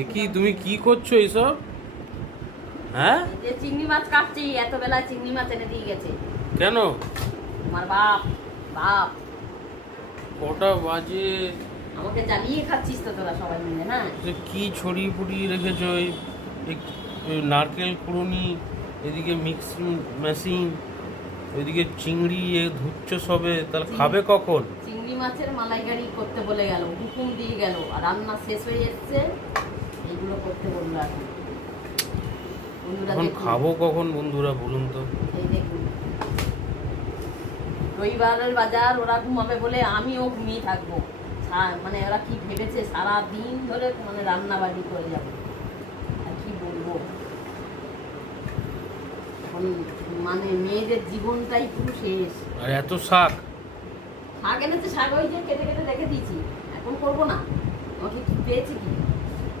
এ কি তুমি কি করছো এইসব? হ্যাঁ, যে চিংড়ি মাছ কাটছি, এত বেলায় চিংড়ি মাছ এনে দিয়ে গেছে কেন? আমার বাপ। বাপ কটা বাজে? আমাকে জ্বালিয়ে খাচ্ছিস তো তোরা সবাই মিলে, না? যে কি ছড়িয়ে ফুটিয়ে রেখেছো এই নারকেল কুড়ুনি, এদিকে মিক্সিং মেশিন, এদিকে চিংড়ি ধুচ্ছ সবে, তাহলে খাবে কখন? চিংড়ি মাছের মালাইকারি করতে বলে গেল, হুকুম দিয়ে গেল, আর রান্না শেষ হয়ে এসছে, এইগুলো করতে বললো। এখন বন্ধুরা এখন দেখুন, খাবো কখন বন্ধুরা বলুন তো? এই দেখুন, রবিবারের বাজার, ওরা ঘুমাবে বলে আমিও ঘুমিয়ে থাকবো। মানে ওরা কি ভেবেছে, সারা দিন ধরে মানে রান্না বাড়ি করে যাবে। আর কি বলবো, এখন মানে মেয়েদের জীবনটাই পুরো শেষ। আর এত শাক? শাক এনেছে, শাক ওই যে কেটে কেটে রেখে দিয়েছি, এখন করবো না। আমাকে কি পেয়েছি কি?